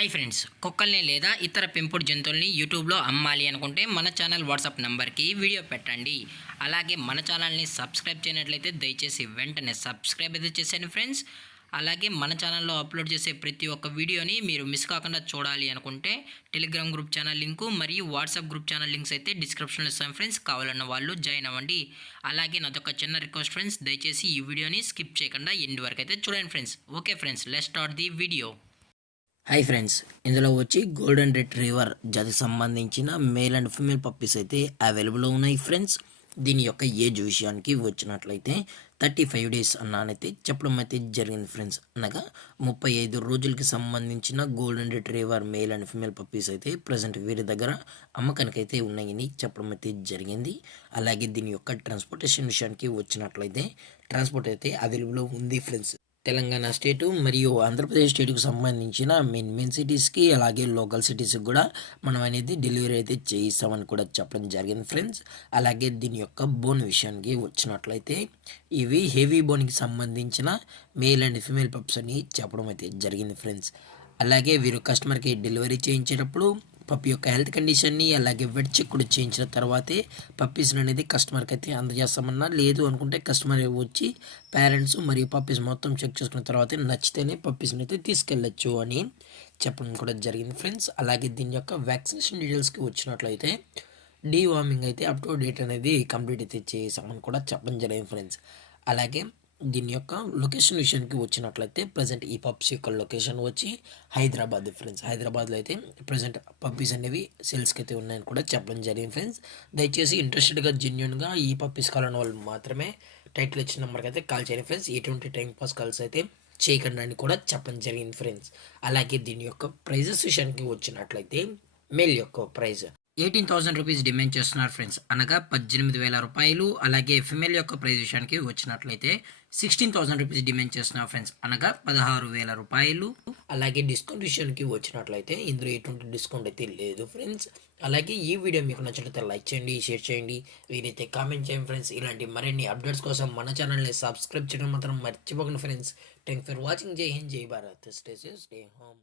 Hi friends, కుక్కల్ని లేదా ఇతర పెంపుడు జంతువుల్ని యూట్యూబ్లో అమ్మాలి అనుకుంటే మన ఛానల్ వాట్సాప్ నెంబర్కి వీడియో పెట్టండి. అలాగే మన ఛానల్ని సబ్స్క్రైబ్ చేయనట్లయితే దయచేసి వెంటనే సబ్స్క్రైబ్ అయితే చేసేయండి ఫ్రెండ్స్. అలాగే మన ఛానల్లో అప్లోడ్ చేసే ప్రతి ఒక్క వీడియోని మీరు మిస్ కాకుండా చూడాలి అనుకుంటే టెలిగ్రామ్ గ్రూప్ ఛానల్ లింకు మరియు వాట్సాప్ గ్రూప్ ఛానల్ లింక్స్ అయితే డిస్క్రిప్షన్లో ఇస్తాను ఫ్రెండ్స్. కావాలన్న వాళ్ళు జాయిన్ అవ్వండి. అలాగే నాదొక చిన్న రిక్వెస్ట్ ఫ్రెండ్స్, దయచేసి ఈ వీడియోని స్కిప్ చేయకుండా ఎండ్ వరకు అయితే చూడండి friends. Okay friends, let's start the video. Hi friends, ఇందులో వచ్చి గోల్డెన్ రిట్రీవర్ జాతికి సంబంధించిన మేల్ అండ్ ఫీమేల్ పప్పీస్ అయితే అవైలబుల్లో ఉన్నాయి ఫ్రెండ్స్. దీని యొక్క ఏజ్ విషయానికి వచ్చినట్లయితే 35 డేస్ అన్నానైతే చెప్పడం అయితే జరిగింది ఫ్రెండ్స్. అనగా 35 రోజులకి సంబంధించిన golden retriever male and female puppies అయితే ప్రజెంట్ వీరి దగ్గర అమ్మకానికైతే ఉన్నాయని చెప్పడం అయితే జరిగింది. అలాగే దీని యొక్క ట్రాన్స్పోర్టేషన్ విషయానికి వచ్చినట్లయితే ట్రాన్స్పోర్ట్ అయితే అవైలబుల్లో ఉంది ఫ్రెండ్స్. తెలంగాణ స్టేటు మరియు ఆంధ్రప్రదేశ్ స్టేట్కి సంబంధించిన మెయిన్ సిటీస్కి అలాగే లోకల్ సిటీస్కి కూడా మనం అనేది డెలివరీ అయితే చేయిస్తామని కూడా చెప్పడం జరిగింది ఫ్రెండ్స్. అలాగే దీని యొక్క బోన్ విషయానికి వచ్చినట్లయితే ఇవి హెవీ బోన్కి సంబంధించిన మేల్ అండ్ ఫీమేల్ పప్స్ అని చెప్పడం అయితే జరిగింది ఫ్రెండ్స్. అలాగే వీరు కస్టమర్కి డెలివరీ చేయించేటప్పుడు పప్పి యొక్క హెల్త్ కండిషన్ని అలాగే వెట్ చెక్ కూడా చేయించిన తర్వాతే పప్పీస్ని అనేది కస్టమర్కి అయితే అందజేస్తామన్నా. లేదు అనుకుంటే కస్టమర్ వచ్చి పేరెంట్స్ మరియు పప్పీస్ మొత్తం చెక్ చేసుకున్న తర్వాతే నచ్చితేనే పప్పీస్ని అయితే తీసుకెళ్ళచ్చు అని చెప్పడం కూడా జరిగింది ఫ్రెండ్స్. అలాగే దీని యొక్క వ్యాక్సినేషన్ డీటెయిల్స్కి వచ్చినట్లయితే డీవార్మింగ్ అయితే అప్ టు డేట్ అనేది కంప్లీట్ అయితే చేసామని కూడా చెప్పడం జరిగింది ఫ్రెండ్స్. అలాగే దీని యొక్క లొకేషన్ విషయానికి వచ్చినట్లయితే ప్రజెంట్ ఈ పప్స్ యొక్క లొకేషన్ వచ్చి హైదరాబాద్ ఫ్రెండ్స్. హైదరాబాద్లో అయితే ప్రజెంట్ పప్పీస్ అనేవి సేల్స్కి అయితే ఉన్నాయని కూడా చెప్పడం జరిగింది ఫ్రెండ్స్. దయచేసి ఇంట్రెస్టెడ్గా జెన్యున్గా ఈ పప్పీస్ కావాలని వాళ్ళు మాత్రమే టైటిల్ ఇచ్చిన నెంబర్కి అయితే కాల్ చేయండి ఫ్రెండ్స్. ఎటువంటి టైం పాస్ కాల్స్ అయితే చేయకండి అని కూడా చెప్పడం జరిగింది ఫ్రెండ్స్. అలాగే దీని యొక్క ప్రైజెస్ విషయానికి వచ్చినట్లయితే మేల్ యొక్క ప్రైజ్ 18,000 రూపీస్ డిమాండ్ చేస్తున్నారు ఫ్రెండ్స్, అనగా 18,000 రూపాయలు. అలాగే ఫిమేల్ యొక్క ప్రైస్ విషయానికి వచ్చినట్లయితే 16,000 రూపీస్ డిమాండ్ చేస్తున్నారు ఫ్రెండ్స్, అనగా 16,000 రూపాయలు. అలాగే డిస్కౌంట్ విషయానికి వచ్చినట్లయితే ఇందులో ఎటువంటి డిస్కౌంట్ అయితే లేదు ఫ్రెండ్స్. అలాగే ఈ వీడియో మీకు నచ్చినట్లయితే లైక్ చేయండి, షేర్ చేయండి, వీరైతే కామెంట్ చేయండి ఫ్రెండ్స్. ఇలాంటి మరిన్ని అప్డేట్స్ కోసం మన ఛానల్ని సబ్స్క్రైబ్ చేయడం మాత్రం మర్చిపోకండి ఫ్రెండ్స్. Thank for watching. జై హింద్, జై Bharat, stay safe, stay home.